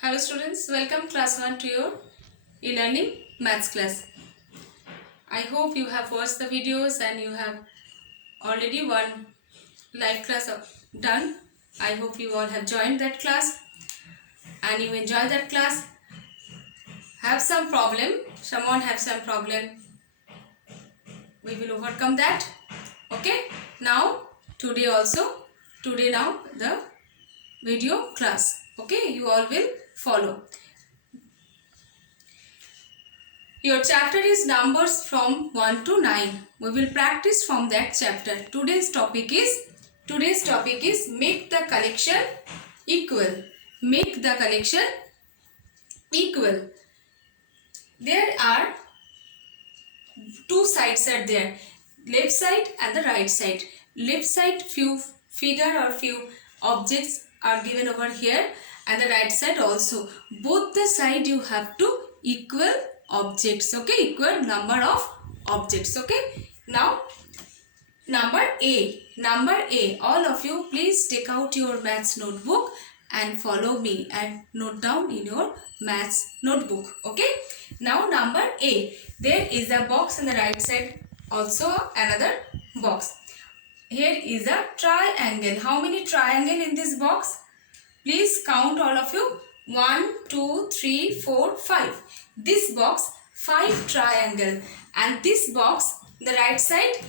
Hello students, welcome class 1 to your e-learning maths class. I hope you have watched the videos and you have already one live class done. I hope you all have joined that class and you enjoy that class. Have some problem, someone have some problem, we will overcome that. Okay, now today now the video class. Okay, you all will follow. Your chapter is numbers from 1 to 9. We will practice from that chapter. Today's topic is make the collection equal. Make the collection equal. There are two sides are there. Left side and the right side. Left side few figure or few objects are given over here and the right side also. Both the side you have to equal objects. Okay, equal number of objects. Okay, now number A. All of you please take out your maths notebook and follow me and note down in your maths notebook. Okay, now number A. There is a box on the right side, also another box. Here is a triangle. How many triangle in this box? Please count all of you. 1, 2, 3, 4, 5. This box 5 triangle and this box the right side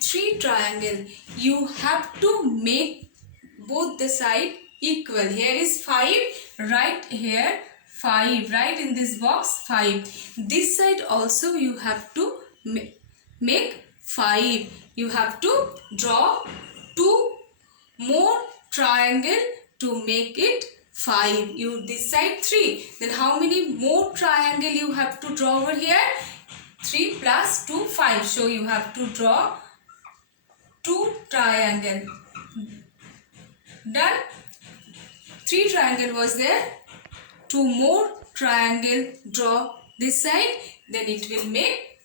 3 triangle. You have to make both the side equal. Here is 5, right here 5, right in this box 5. This side also you have to make 5. You have to draw 2 more triangle to make it 5. You decide 3. Then how many more triangle you have to draw over here? 3 plus 2, 5. So you have to draw 2 triangle. Done. 3 triangle was there. 2 more triangle draw this side. Then it will make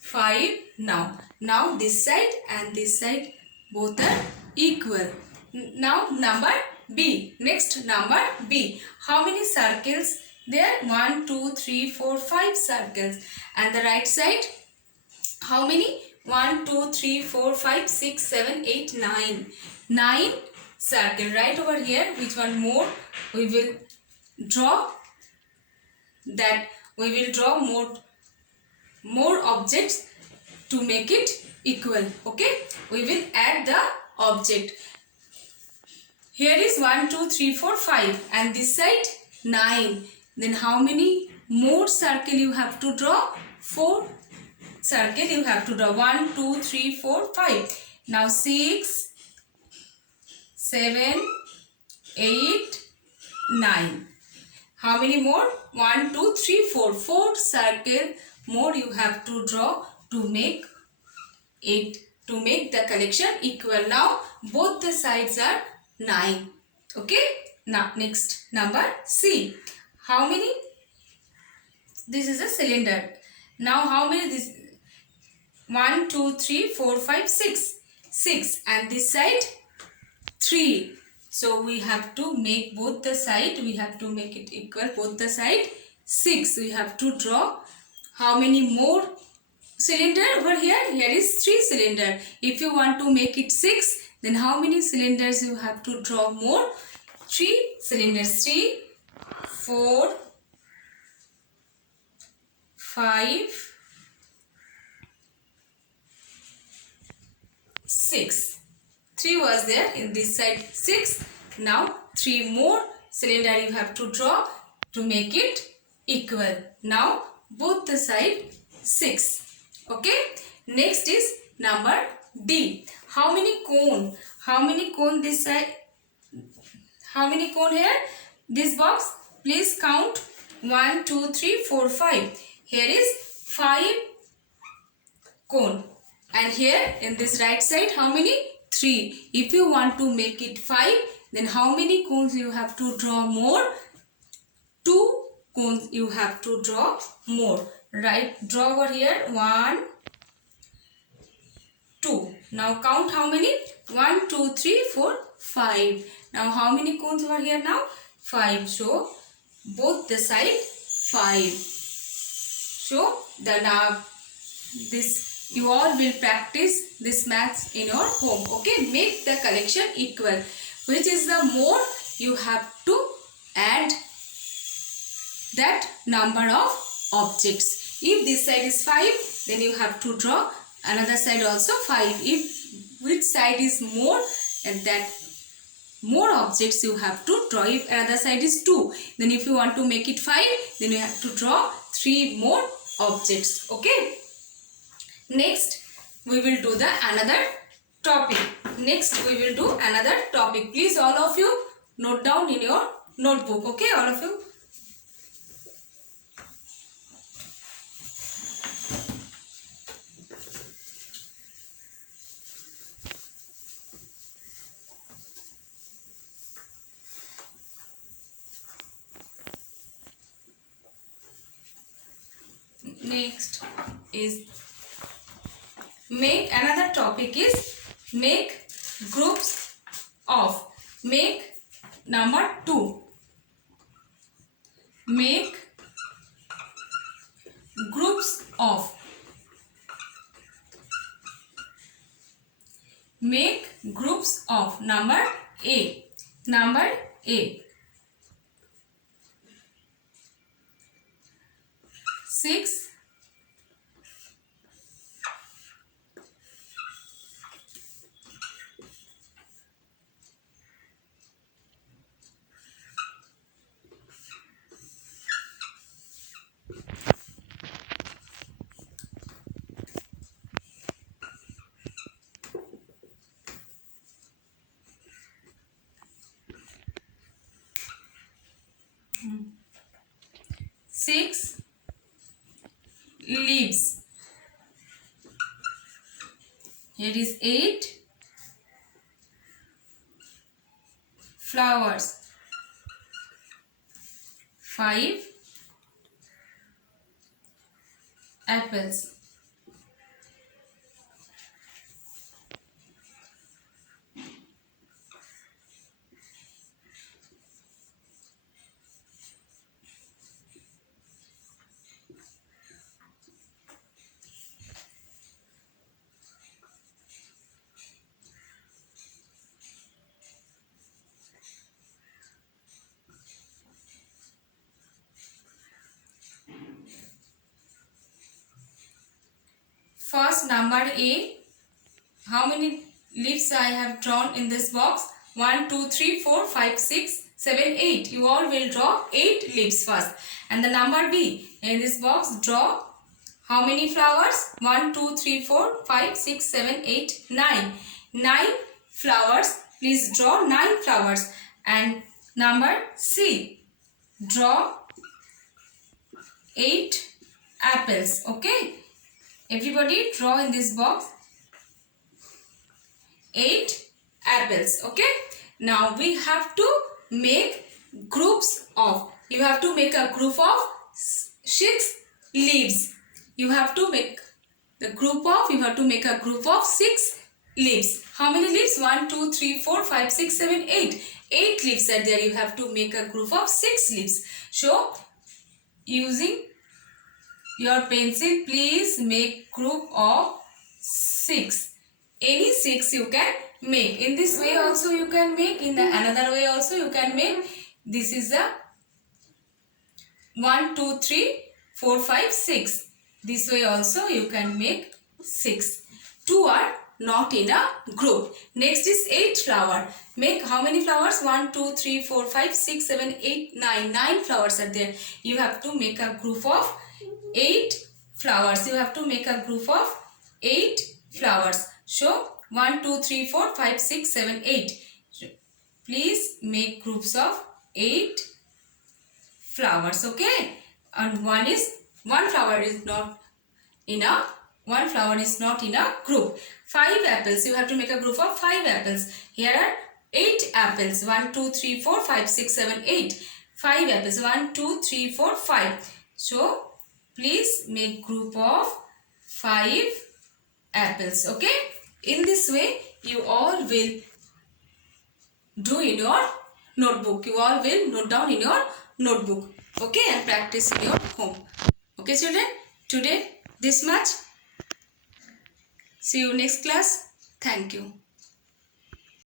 5 now. Now this side and this side both are equal. Now number B. Next number B. How many circles there? 1, 2, 3, 4, 5 circles. And the right side? How many? 1, 2, 3, 4, 5, 6, 7, 8, 9. 9 circle. Right over here. Which one more? We will draw that. We will draw more objects to make it equal. Okay. We will add the object. Here is 1, 2, 3, 4, 5 and this side 9. Then how many more circle you have to draw? 4 circle you have to draw. 1, 2, 3, 4, 5. Now 6, 7, 8, 9. How many more? 1, 2, 3, 4. 4 circle more you have to draw to make it, to make the collection equal. Now both the sides are 9. Okay. Now next number C. How many? This is a cylinder. Now how many this? 1, 2, 3, 4, 5, 6. 6 and this side 3. So we have to make both the side. We have to make it equal both the side. 6. We have to draw how many more cylinder over here? Here is 3 cylinder. If you want to make it 6, then how many cylinders you have to draw more? 3 cylinders. 3, 4, 5, 6. 3 was there in this side 6. Now 3 more cylinder you have to draw to make it equal. Now both the side 6. Okay. Next is number D. How many cone? How many cone this side? How many cone here? This box. Please count. 1, 2, 3, 4, 5. Here is 5 cone. And here in this right side, how many? 3. If you want to make it 5, then how many cones you have to draw more? 2 cones you have to draw more. Right? Draw over here. 1, 2. Now count how many? 1, 2, 3, 4, 5. Now how many cones over here now? 5. So both the side 5. So this you all will practice this maths in your home. Okay, make the collection equal. Which is the more you have to add that number of objects. If this side is 5, then you have to draw another side also 5. If which side is more, and that more objects you have to draw. If another side is 2, then if you want to make it 5, then you have to draw 3 more objects. Okay. Next we will do the another topic. Please all of you note down in your notebook. Okay, all of you. Next is another topic is make groups of. Make number 2. Make groups of. Make groups of. Number A. 6, 6 leaves. Here is 8 flowers. 5 apples. First, number A. How many leaves I have drawn in this box? 1, 2, 3, 4, 5, 6, 7, 8. You all will draw 8 leaves first. And the number B. In this box, draw how many flowers? 1, 2, 3, 4, 5, 6, 7, 8, 9. 9 flowers. Please draw 9 flowers. And number C. Draw 8 apples. Okay. Everybody draw in this box 8 apples. Okay. Now we have to make groups of. You have to make a group of 6 leaves. You have to make a group of 6 leaves. How many leaves? 1, 2, 3, 4, 5, 6, 7, 8. 8 leaves are there. You have to make a group of 6 leaves. So using your pencil, please make group of 6. Any 6 you can make. In this way also you can make. In the another way also you can make. This is the 1, 2, 3, 4, 5, 6. This way also you can make 6. 2 are not in a group. Next is 8 flower. Make how many flowers? 1, 2, 3, 4, 5, 6, 7, 8, 9. 9 flowers are there. You have to make a group of 8 flowers. You have to make a group of 8 flowers. So 1, 2, 3, 4, 5, 6, 7, 8. Please make groups of 8 flowers. Okay. And one flower is not in a group. 5 apples. You have to make a group of 5 apples. Here are 8 apples. 1, 2, 3, 4, 5, 6, 7, 8. 5 apples. 1, 2, 3, 4, 5. So please make group of 5 apples. Okay. In this way you all will do in your notebook. You all will note down in your notebook, okay, and practice in your home. Okay children, today this much. See you next class. Thank you.